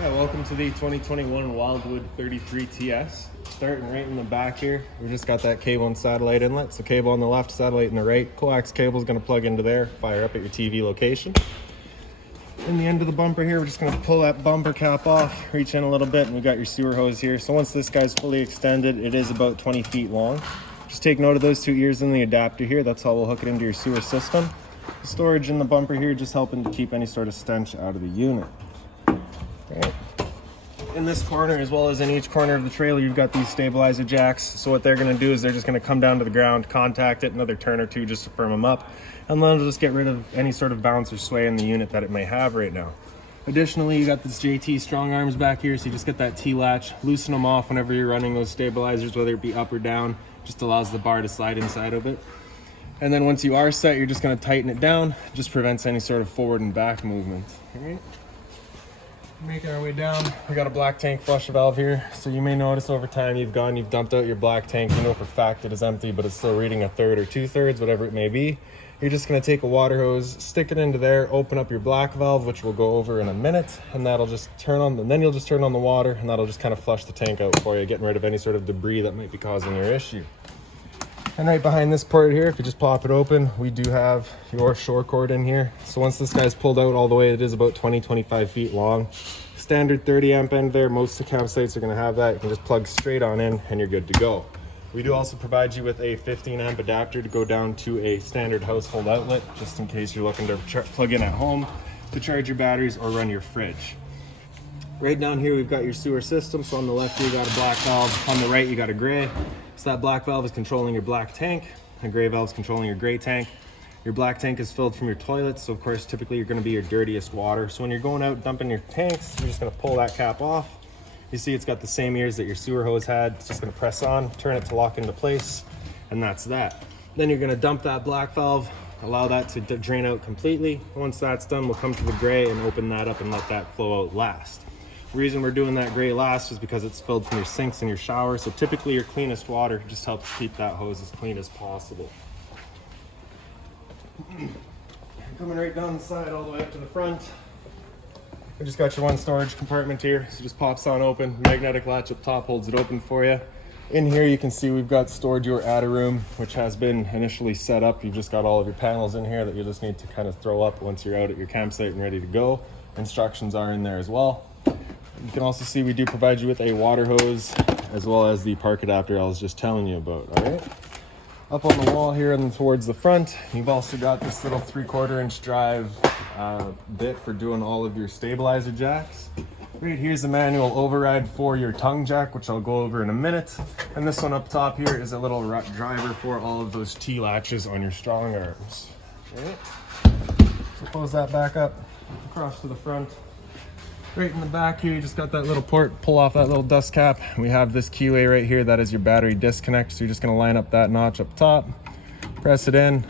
Yeah, welcome to the 2021 Wildwood 33 TS. Starting right in the back here, we just got that cable and satellite inlet. So cable on the left, satellite on the right. Coax cable is going to plug into there, fire up at your TV location. In the end of the bumper here, we're just going to pull that bumper cap off, reach in a little bit, and we got your sewer hose here. So once this guy's fully extended, it is about 20 feet long. Just take note of those two ears in the adapter here. That's how we'll hook it into your sewer system. The storage in the bumper here just helping to keep any sort of stench out of the unit. Right. In this corner, as well as in each corner of the trailer, you've got these stabilizer jacks. So what they're going to do is they're just going to come down to the ground, contact it, another turn or two just to firm them up, and then it'll just get rid of any sort of bounce or sway in the unit that it may have right now. Additionally, you got this JT strong arms back here, so you just get that T-latch, loosen them off whenever you're running those stabilizers, whether it be up or down, just allows the bar to slide inside of it. And then once you are set, you're just going to tighten it down, just prevents any sort of forward and back movement. All right. Making our way down, we got a black tank flush valve here. So you may notice over time you've dumped out your black tank. You know for a fact it is empty, but it's still reading a third or 2/3, whatever it may be. You're just gonna take a water hose, stick it into there, open up your black valve, which we'll go over in a minute, and that'll just turn on, and then you'll just turn on the water, and that'll just kind of flush the tank out for you, getting rid of any sort of debris that might be causing your issue. And right behind this port here, if you just pop it open, we do have your shore cord in here. So once this guy's pulled out all the way, it is about 20-25 feet long. Standard 30 amp end there. Most of the campsites are gonna have that. You can just plug straight on in and you're good to go. We do also provide you with a 15 amp adapter to go down to a standard household outlet, just in case you're looking to plug in at home to charge your batteries or run your fridge. Right down here, we've got your sewer system. So on the left, you got a black valve. On the right, you got a gray. So that black valve is controlling your black tank. The gray valve is controlling your gray tank. Your black tank is filled from your toilets. So of course, typically you're gonna be your dirtiest water. So when you're going out dumping your tanks, you're just gonna pull that cap off. You see it's got the same ears that your sewer hose had. It's just gonna press on, turn it to lock into place, and that's that. Then you're gonna dump that black valve, allow that to drain out completely. Once that's done, we'll come to the gray and open that up and let that flow out last. The reason we're doing that gray last is because it's filled from your sinks and your shower. So typically your cleanest water just helps keep that hose as clean as possible. Coming right down the side all the way up to the front. We just got your one storage compartment here. So it just pops on open. Magnetic latch up top holds it open for you. In here you can see we've got stored your attic room, which has been initially set up. You've just got all of your panels in here that you just need to kind of throw up once you're out at your campsite and ready to go. Instructions are in there as well. You can also see we do provide you with a water hose as well as the park adapter I was just telling you about. All right. Up on the wall here and towards the front, you've also got this little 3/4 inch drive bit for doing all of your stabilizer jacks. Right here's the manual override for your tongue jack, which I'll go over in a minute. And this one up top here is a little driver for all of those T-latches on your strong arms. All right. So close that back up, across to the front. Right in the back here, you just got that little port, pull off that little dust cap. We have this keyway right here, that is your battery disconnect. So you're just gonna line up that notch up top, press it in,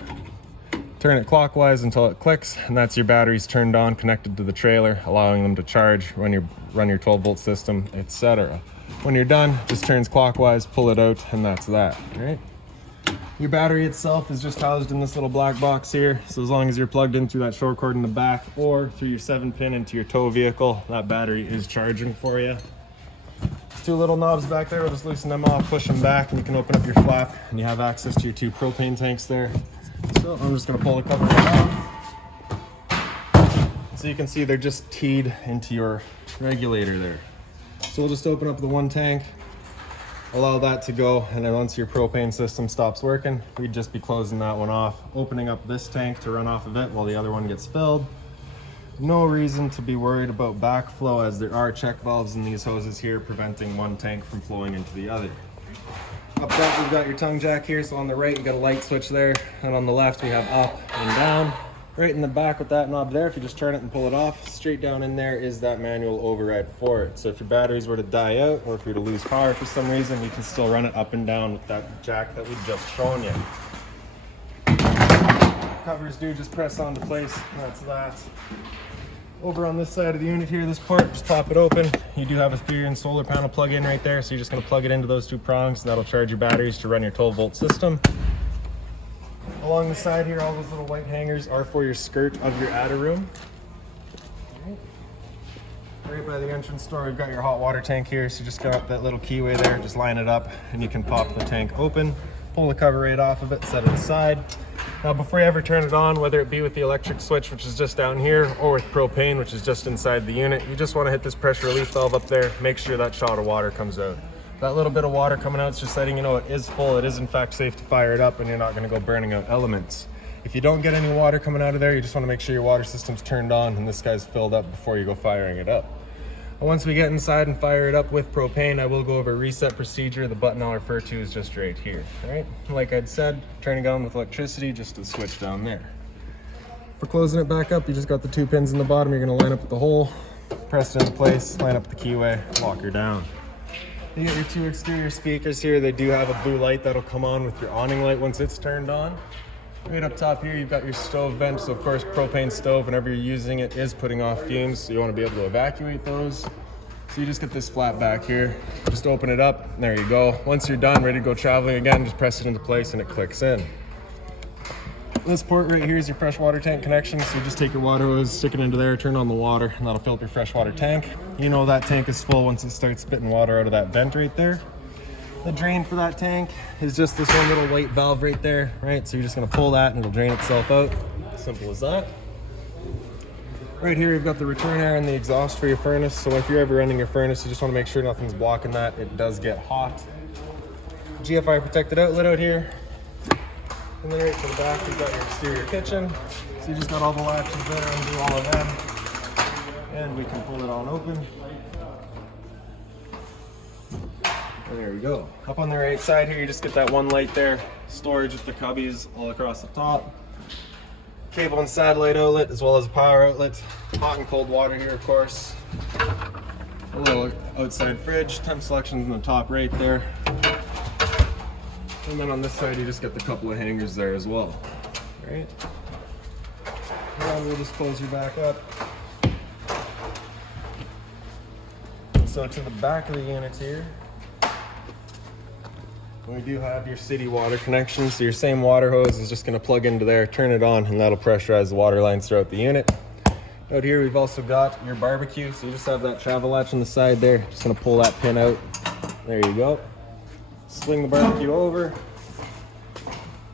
turn it clockwise until it clicks, and that's your batteries turned on, connected to the trailer, allowing them to charge, run your 12-volt system, etc. When you're done, just turns clockwise, pull it out, and that's that, all right? Your battery itself is just housed in this little black box here. So as long as you're plugged in through that short cord in the back or through your 7-pin into your tow vehicle, that battery is charging for you. There's two little knobs back there. We'll just loosen them off, push them back, and you can open up your flap and you have access to your 2 propane tanks there. So I'm just gonna pull the cover off. So you can see they're just teed into your regulator there. So we'll just open up the one tank, allow that to go, and then once your propane system stops working, we'd just be closing that one off, opening up this tank to run off of it while the other one gets filled. No reason to be worried about backflow, as there are check valves in these hoses here preventing one tank from flowing into the other. Up front, we've got your tongue jack here. So on the right, you got a light switch there, and on the left, we have up and down. Right in the back with that knob there, if you just turn it and pull it off, straight down in there is that manual override for it. So if your batteries were to die out, or if you were to lose power for some reason, you can still run it up and down with that jack that we've just shown you. Covers do just press onto place, and that's that. Over on this side of the unit here, this port, just pop it open. You do have a 3-in solar panel plug-in right there, so you're just gonna plug it into those 2 prongs, and that'll charge your batteries to run your 12-volt system. Along the side here, all those little white hangers are for your skirt of your attic room. Right by the entrance door, we've got your hot water tank here. So you just got that little keyway there, just line it up and you can pop the tank open, pull the cover right off of it, set it aside. Now before you ever turn it on, whether it be with the electric switch, which is just down here, or with propane, which is just inside the unit, you just want to hit this pressure relief valve up there, make sure that shot of water comes out. That little bit of water coming out is just letting you know it is full, it is in fact safe to fire it up, and you're not going to go burning out elements. If you don't get any water coming out of there, you just want to make sure your water system's turned on and this guy's filled up before you go firing it up. Once we get inside and fire it up with propane, I will go over a reset procedure. The button I'll refer to is just right here, right? Like I'd said, turning on with electricity, just a switch down there. For closing it back up, you just got the 2 pins in the bottom. You're gonna line up the hole, press it into place, line up the keyway, lock her down. You got your 2 exterior speakers here. They do have a blue light that'll come on with your awning light once it's turned on. Right up top here, you've got your stove vent. So of course, propane stove, whenever you're using it, is putting off fumes. So you want to be able to evacuate those. So you just get this flap back here, just open it up, and there you go. Once you're done, ready to go traveling again, just press it into place and it clicks in. This port right here is your freshwater tank connection. So you just take your water hose, stick it into there, turn on the water, and that'll fill up your freshwater tank. You know that tank is full once it starts spitting water out of that vent right there. The drain for that tank is just this one little white valve right there, right? So you're just gonna pull that and it'll drain itself out. Simple as that. Right here, you've got the return air and the exhaust for your furnace. So if you're ever running your furnace, you just wanna make sure nothing's blocking that. It does get hot. GFI protected outlet out here. And then right to the back, you've got your exterior kitchen. So you just got all the latches there, undo all of them. And we can pull it on open. And there we go. Up on the right side here, you just get that one light there. Storage with the cubbies all across the top. Cable and satellite outlet, as well as a power outlet. Hot and cold water here, of course. A little outside fridge. Temp selections in the top right there. And then on this side, you just get the couple of hangers there as well. All right. Now we'll just close your back up. So to the back of the units here, we do have your city water connection. So your same water hose is just going to plug into there, turn it on, and that'll pressurize the water lines throughout the unit. Out here, we've also got your barbecue. So you just have that travel latch on the side there. Just going to pull that pin out. There you go. Swing the barbecue over.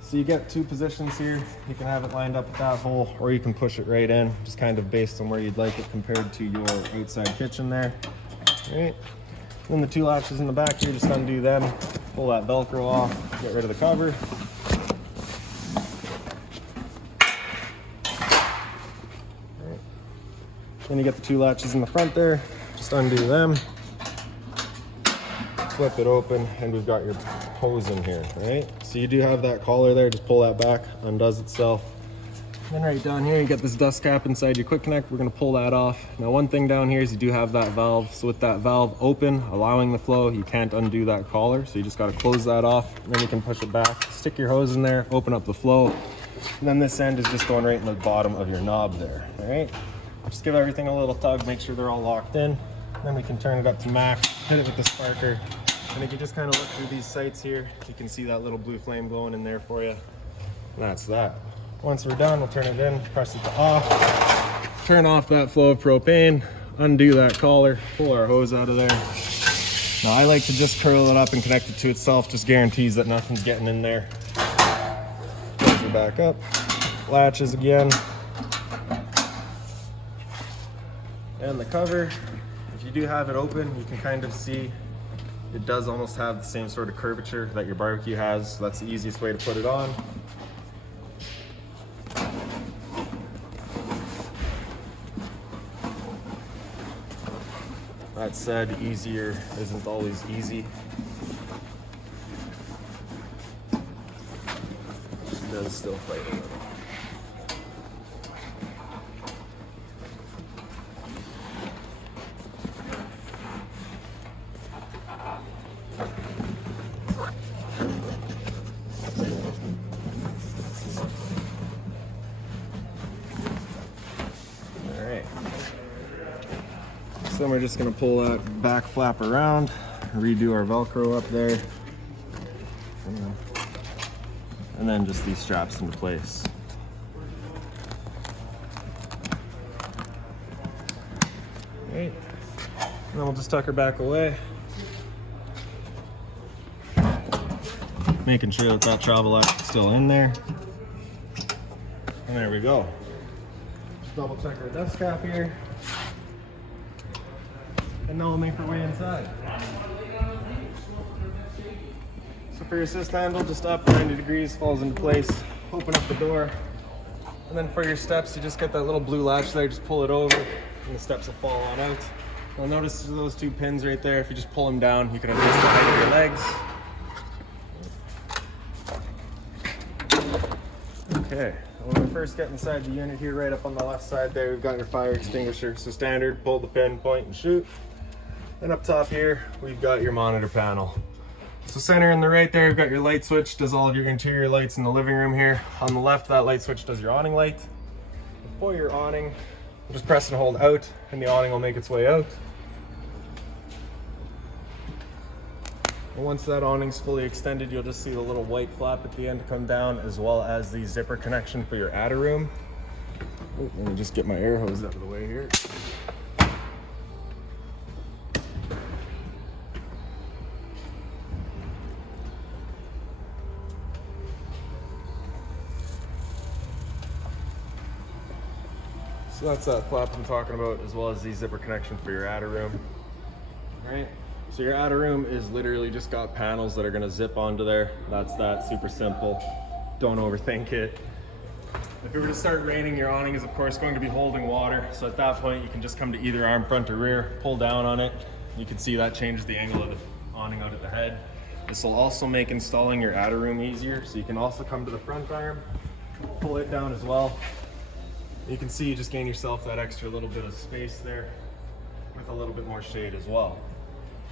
So you get 2 positions here. You can have it lined up at that hole, or you can push it right in, just kind of based on where you'd like it compared to your outside kitchen there. All right. Then the 2 latches in the back here, just undo them. Pull that Velcro off, get rid of the cover. Right. Then you get the 2 latches in the front there, just undo them. Flip it open, and we've got your hose in here, right? So you do have that collar there, just pull that back, undoes itself. Then right down here, you get this dust cap inside your quick connect. We're gonna pull that off. Now one thing down here is you do have that valve. So with that valve open, allowing the flow, you can't undo that collar. So you just gotta close that off, and then you can push it back. Stick your hose in there, open up the flow. And then this end is just going right in the bottom of your knob there, all right? Just give everything a little tug, make sure they're all locked in. Then we can turn it up to max, hit it with the sparker. And if you just kind of look through these sights here, you can see that little blue flame glowing in there for you. And that's that. Once we're done, we'll turn it in, press it to off, turn off that flow of propane, undo that collar, pull our hose out of there. Now I like to just curl it up and connect it to itself, just guarantees that nothing's getting in there. Close it back up, latches again. And the cover, if you do have it open, you can kind of see it does almost have the same sort of curvature that your barbecue has. So that's the easiest way to put it on. That said, easier isn't always easy. It does still fight a little. Then we're just going to pull that back flap around, redo our Velcro up there, and then just these straps into place. Right. And then we'll just tuck her back away. Making sure that that travel latch is still in there. And there we go. Just double check our dust cap here. And now we'll make our way inside. So for your assist handle, just up 90 degrees, falls into place. Open up the door. And then for your steps, you just get that little blue latch there, just pull it over, and the steps will fall on out. You'll notice those two pins right there. If you just pull them down, you can adjust the height of your legs. Okay, when we first get inside the unit here, right up on the left side there, we've got your fire extinguisher. So standard, pull the pin, point, and shoot. And up top here, we've got your monitor panel. So center in the right there, we've got your light switch, does all of your interior lights in the living room here. On the left, that light switch does your awning light. For your awning, just press and hold out, and the awning will make its way out. And once that awning's fully extended, you'll just see the little white flap at the end come down, as well as the zipper connection for your attic room. Ooh, let me just get my air hose out of the way here. So that's that flap I'm talking about, as well as the zipper connection for your attic room. All right, so your attic room is literally just got panels that are gonna zip onto there. That's that, super simple. Don't overthink it. If it were to start raining, your awning is of course going to be holding water. So at that point, you can just come to either arm, front or rear, pull down on it. You can see that changes the angle of the awning out at the head. This will also make installing your attic room easier. So you can also come to the front arm, pull it down as well. You can see you just gain yourself that extra little bit of space there with a little bit more shade as well.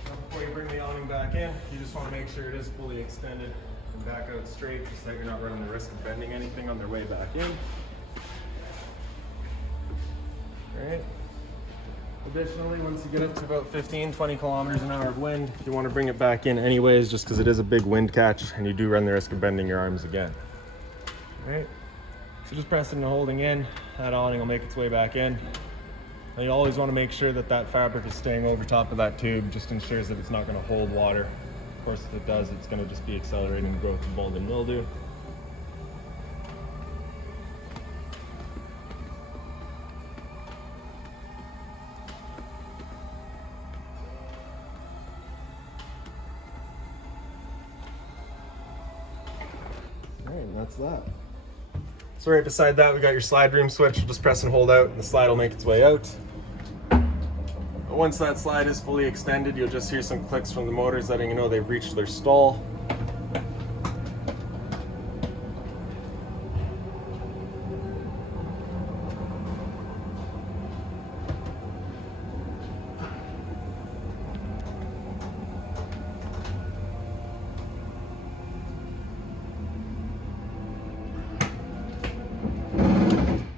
Now before you bring the awning back in, you just want to make sure it is fully extended and back out straight, just so that you're not running the risk of bending anything on their way back in. All right. Additionally, once you get up to about 15-20 kilometers an hour of wind, you want to bring it back in anyways, just because it is a big wind catch and you do run the risk of bending your arms again. All right. So just pressing and holding in, that awning will make its way back in. Now you always want to make sure that that fabric is staying over top of that tube, just ensures that it's not going to hold water. Of course, if it does, it's going to just be accelerating the growth of mold and mildew. All right, and that's that. So right beside that, we got your slide room switch. Just press and hold out, and the slide will make its way out. Once that slide is fully extended, you'll just hear some clicks from the motors letting you know they've reached their stall.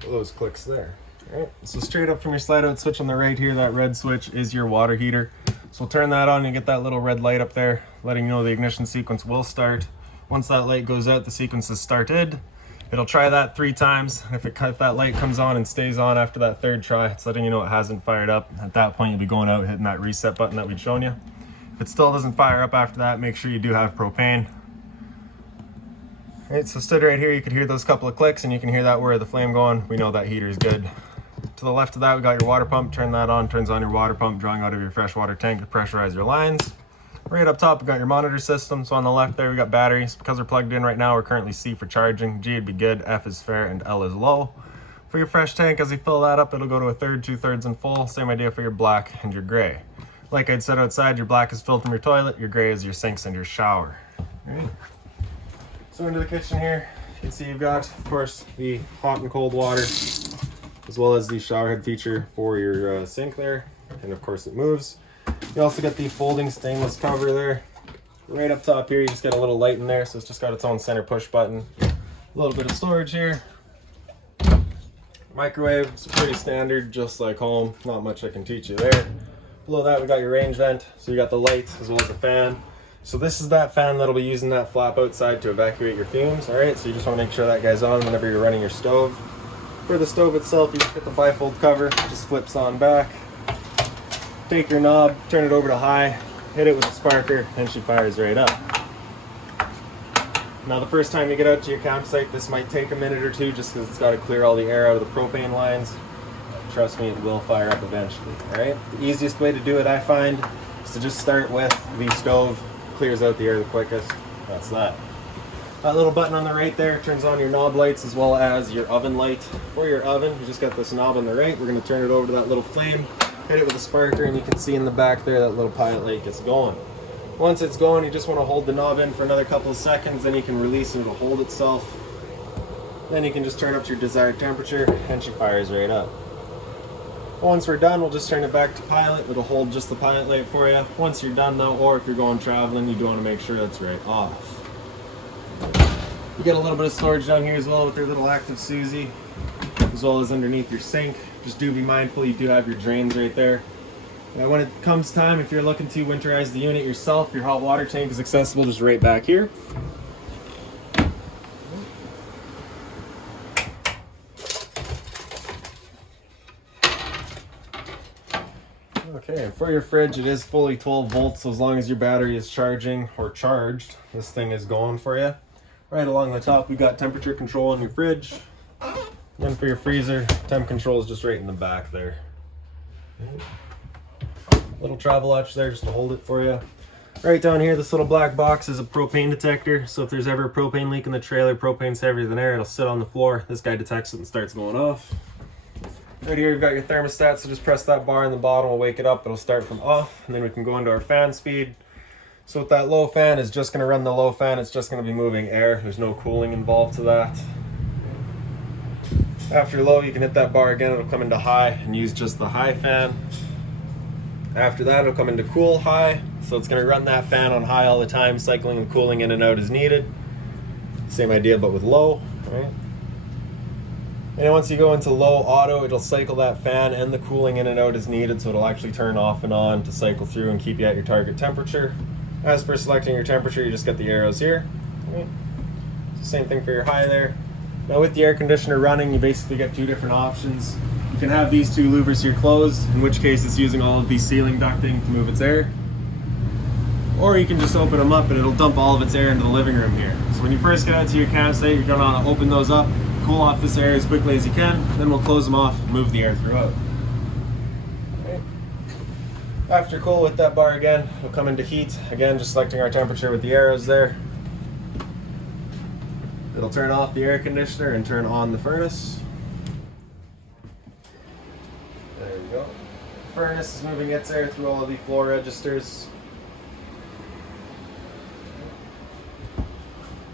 Those clicks there. All right, so straight up from your slide out switch on the right here, that red switch is your water heater. So we'll turn that on and get that little red light up there, letting you know the ignition sequence will start. Once that light goes out, the sequence is started. It'll try that 3 times. If that light comes on and stays on after that 3rd try, it's letting you know it hasn't fired up. At that point, you'll be going out, hitting that reset button that we'd shown you. If it still doesn't fire up after that, make sure you do have propane. All right, so stood right here, you could hear those couple of clicks, and you can hear that where the flame going. We know that heater is good. To the left of that, we got your water pump. Turn that on, turns on your water pump, drawing out of your freshwater tank to pressurize your lines. Right up top, we got your monitor system. So on the left there, we got batteries. Because we're plugged in right now, we're currently C for charging. G would be good, F is fair, and L is low. For your fresh tank, as you fill that up, it'll go to 1/3, 2/3, and full. Same idea for your black and your gray. Like I'd said outside, your black is filled from your toilet, your gray is your sinks and your shower. All right. So into the kitchen here, you can see you've got, of course, the hot and cold water, as well as the shower head feature for your sink there. And of course it moves. You also get the folding stainless cover there. Right up top here, you just get a little light in there, so it's just got its own center push button. A little bit of storage here. Microwave, it's pretty standard, just like home. Not much I can teach you there. Below that, we got your range vent. So you got the light as well as the fan. So this is that fan that'll be using that flap outside to evacuate your fumes. All right, so you just want to make sure that guy's on whenever you're running your stove. For the stove itself, you just get the bifold cover, it just flips on back. take your knob, turn it over to high, hit it with the sparker, and she fires right up. Now the first time you get out to your campsite, this might take a minute or two just because it's got to clear all the air out of the propane lines. Trust me, it will fire up eventually. Alright, the easiest way to do it, I find, is to just start with the stove. Clears out the air the quickest. That's that. That little button on the right there turns on your knob lights as well as your oven light. For your oven, you just got this knob on the right. We're going to turn it over to that little flame, hit it with a sparker, and you can see in the back there that little pilot light gets going. Once it's going, you just want to hold the knob in for another couple of seconds, then you can release and it'll hold itself. Then you can just turn up to your desired temperature and she fires right up. Once we're done, we'll just turn it back to pilot. It'll hold just the pilot light for you. Once you're done though, or if you're going traveling, you do want to make sure that's right off. You get a little bit of storage down here as well with your little active Susie, as well as underneath your sink. Just do be mindful, you do have your drains right there. Now when it comes time, if you're looking to winterize the unit yourself, your hot water tank is accessible just right back here. Okay, and for your fridge, it is fully 12 volts, so as long as your battery is charging or charged, this thing is going for you. Right along the top, we got temperature control in your fridge. Then for your freezer, temp control is just right in the back there. Little travel latch there just to hold it for you. Right down here, this little black box is a propane detector. So if there's ever a propane leak in the trailer, propane's heavier than air, it'll sit on the floor. This guy detects it and starts going off. Right here, you've got your thermostat, so just press that bar in the bottom, will wake it up, it'll start from off, and then we can go into our fan speed. So with that low fan, it's just gonna run the low fan, it's just gonna be moving air, there's no cooling involved to that. After low, you can hit that bar again, it'll come into high and use just the high fan. After that, it'll come into cool high, so it's gonna run that fan on high all the time, cycling and cooling in and out as needed. Same idea, but with low, right? And then once you go into low auto, it'll cycle that fan and the cooling in and out as needed, so it'll actually turn off and on to cycle through and keep you at your target temperature. As for selecting your temperature, you just get the arrows here. Right. Same thing for your high there. Now with the air conditioner running, you basically get two different options. You can have these two louvers here closed, in which case it's using all of the ceiling ducting to move its air. Or you can just open them up and it'll dump all of its air into the living room here. So when you first get out to your campsite, you're gonna want to open those up, cool off this air as quickly as you can, then we'll close them off and move the air throughout. Okay. After cool with that bar again, we'll come into heat. Again, just selecting our temperature with the arrows there. It'll turn off the air conditioner and turn on the furnace. There we go. The furnace is moving its air through all of the floor registers.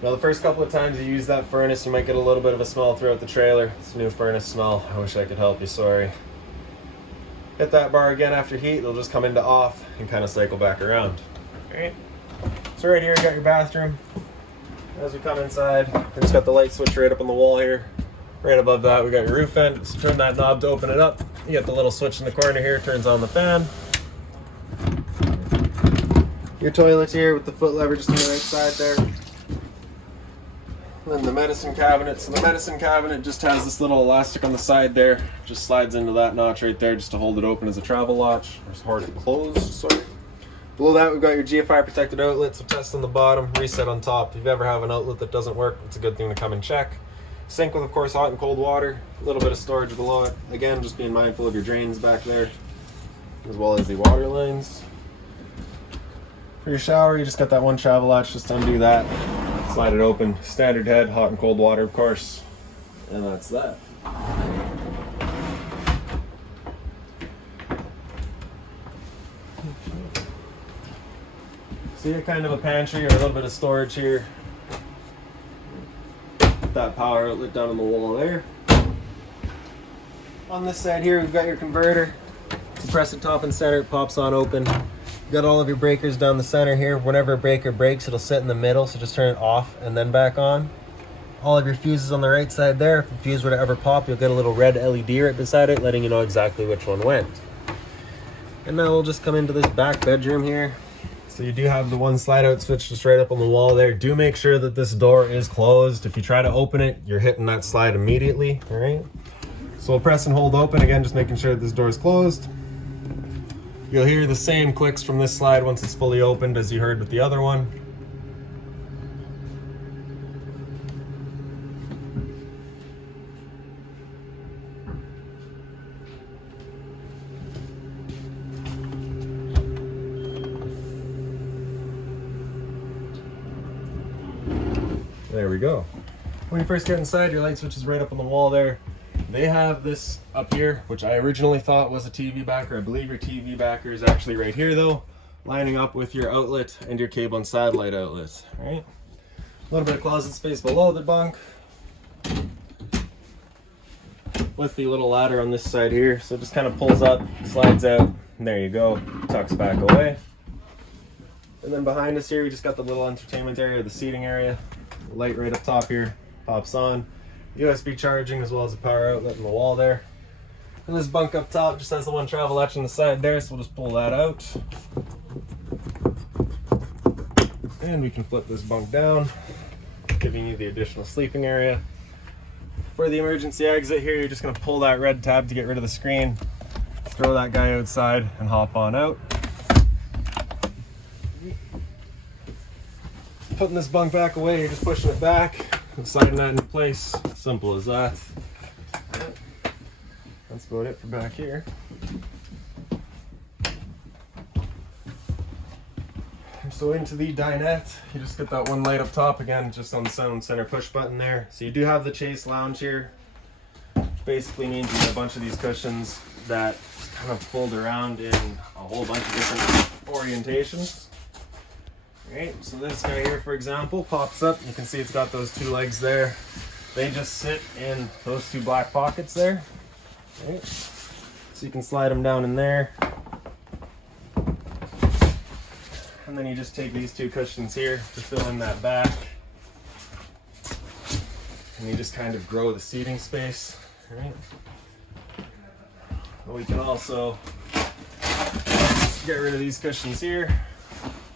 Now the first couple of times you use that furnace, you might get a little bit of a smell throughout the trailer. It's a new furnace smell. I wish I could help you, sorry. Hit that bar again after heat, it'll just come into off and kind of cycle back around. Alright. So right here you got your bathroom. As we come inside, we just got the light switch right up on the wall here. Right above that we got your roof vent. Just turn that knob to open it up. You got the little switch in the corner here, turns on the fan. Your toilet's here with the foot lever just on the right side there. And then the medicine cabinet. So the medicine cabinet just has this little elastic on the side there. Just slides into that notch right there just to hold it open as a travel latch. Or hard to close, sorry. Below that we've got your GFI protected outlet. So test on the bottom, reset on top. If you ever have an outlet that doesn't work, it's a good thing to come and check. Sink with, of course, hot and cold water. A little bit of storage below it. Again, just being mindful of your drains back there, as well as the water lines. For your shower, you just got that one travel latch. Just undo that. Slide it open, standard head, hot and cold water, of course, and that's that. See a kind of a pantry or a little bit of storage here. That power outlet down on the wall there. On this side here, we've got your converter. You press it top and center, it pops on open. You got all of your breakers down the center here. Whenever a breaker breaks, it'll sit in the middle, so just turn it off and then back on. All of your fuses on the right side there. If the fuse were to ever pop, you'll get a little red LED right beside it, letting you know exactly which one went. And now we'll just come into this back bedroom here. So you do have the one slide out switch just right up on the wall there. Do make sure that this door is closed. If you try to open it, you're hitting that slide immediately, all right? So we'll press and hold open, again, just making sure that this door is closed. You'll hear the same clicks from this slide once it's fully opened as you heard with the other one. There we go. When you first get inside, your light switch is right up on the wall there. They have this up here, which I originally thought was a TV backer. I believe your TV backer is actually right here though, lining up with your outlet and your cable and satellite outlets, right? A little bit of closet space below the bunk with the little ladder on this side here. So it just kind of pulls up, slides out, and there you go, tucks back away. And then behind us here, we just got the little entertainment area, the seating area. Light right up top here, pops on. USB charging as well as a power outlet in the wall there. And this bunk up top just has the one travel latch on the side there, so we'll just pull that out. And we can flip this bunk down, giving you the additional sleeping area. For the emergency exit here, you're just gonna pull that red tab to get rid of the screen, throw that guy outside and hop on out. Putting this bunk back away, you're just pushing it back and sliding that into place. Simple as that. That's about it for back here. So into the dinette, you just get that one light up top again, just on the center push button there. So you do have the Chase lounge here, which basically means you have a bunch of these cushions that kind of fold around in a whole bunch of different orientations. Right, so this guy here, for example, pops up. You can see it's got those two legs there. They just sit in those two black pockets there. Right, so you can slide them down in there. And then you just take these two cushions here to fill in that back. And you just kind of grow the seating space. Right. We can also get rid of these cushions here.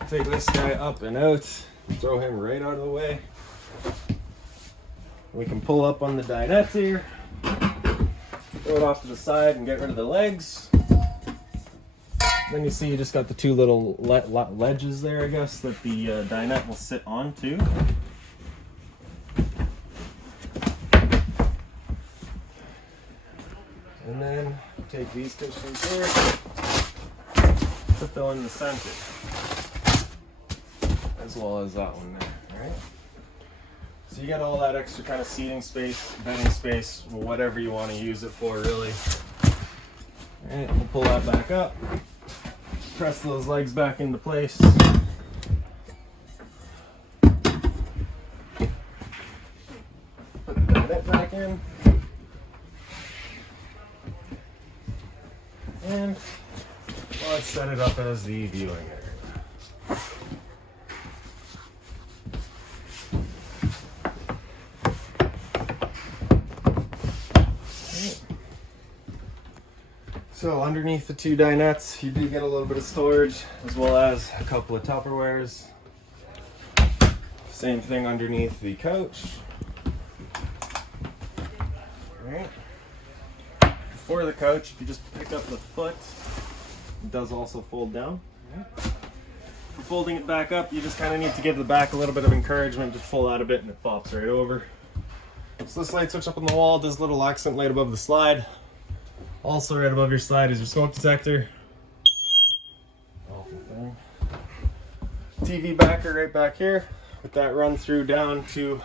Take this guy up and out, throw him right out of the way. We can pull up on the dinette here, throw it off to the side and get rid of the legs. Then you see you just got the two little ledges there, I guess, that the dinette will sit onto. And then take these cushions here to fill in the center, as well as that one there, right? So you got all that extra kind of seating space, bedding space, whatever you want to use it for, really. All right, we'll pull that back up, press those legs back into place. Put the dinette back in. And well, let's set it up as the viewing area. So underneath the two dinettes, you do get a little bit of storage, as well as a couple of Tupperwares. Same thing underneath the couch. All right. For the couch, if you just pick up the foot, it does also fold down. Right. For folding it back up, you just kind of need to give the back a little bit of encouragement to pull out a bit, and it pops right over. So this light switch up on the wall does a little accent light above the slide. Also right above your slide is your smoke detector. Awful thing. TV backer right back here with that run through down to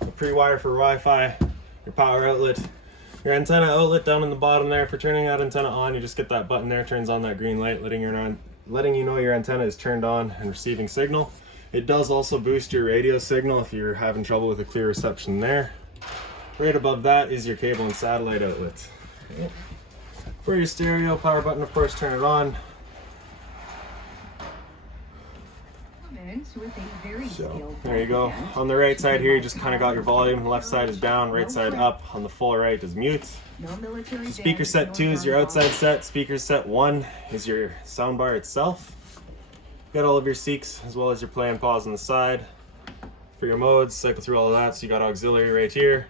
the pre-wire for Wi-Fi, your power outlet, your antenna outlet down in the bottom there. For turning that antenna on, you just get that button there, turns on that green light, letting you know your antenna is turned on and receiving signal. It does also boost your radio signal if you're having trouble with a clear reception there. Right above that is your cable and satellite outlet. Okay. For your stereo, power button, of course, turn it on. So, there you go. On the right side here, you just kind of got your volume. Left side is down, right side up. On the full right is mute. So speaker set 2 is your outside set. Speaker set 1 is your soundbar itself. You got all of your seeks as well as your play and pause on the side. For your modes, cycle through all of that. So you got auxiliary right here.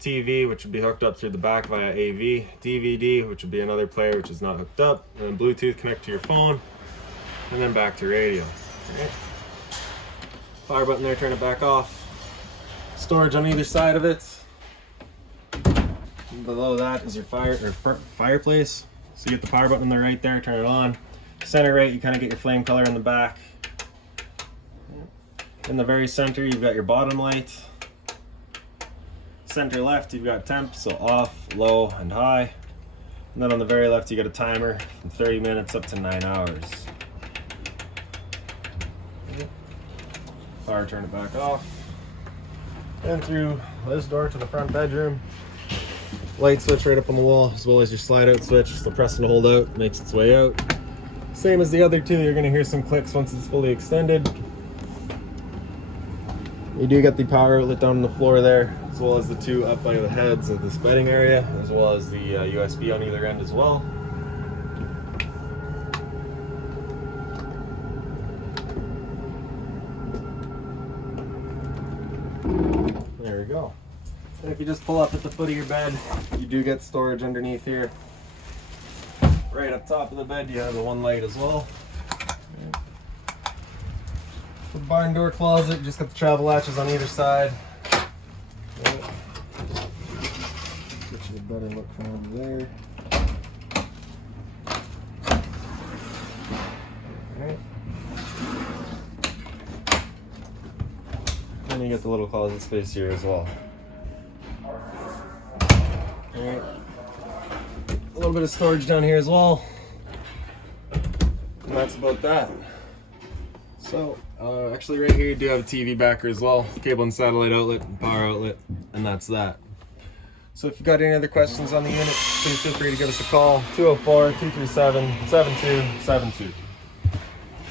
TV, which would be hooked up through the back via AV, DVD, which would be another player which is not hooked up, and then Bluetooth connect to your phone, and then back to radio. Right. Fire button there, turn it back off. Storage on either side of it. And below that is your fireplace. So you get the power button on the right there, turn it on. Center right, you kind of get your flame color in the back. In the very center, you've got your bottom light. Center left, you've got temp, so off, low, and high. And then on the very left, you got a timer from 30 minutes up to 9 hours. Power, turn it back off. And through this door to the front bedroom. Light switch right up on the wall, as well as your slide out switch. So press and hold out, makes its way out. Same as the other two, you're gonna hear some clicks once it's fully extended. You do get the power outlet down on the floor there, as well as the two up by the heads of this bedding area, as well as the USB on either end as well. There we go. And if you just pull up at the foot of your bed, you do get storage underneath here. Right up top of the bed, you have the one light as well. The barn door closet, just got the travel latches on either side. Get you a better look from over there. Alright. And you get the little closet space here as well. Alright. A little bit of storage down here as well. And that's about that. So, actually right here you do have a TV backer as well, cable and satellite outlet and power outlet, and that's that. So if you've got any other questions on the unit, please feel free to give us a call, 204-237-7272.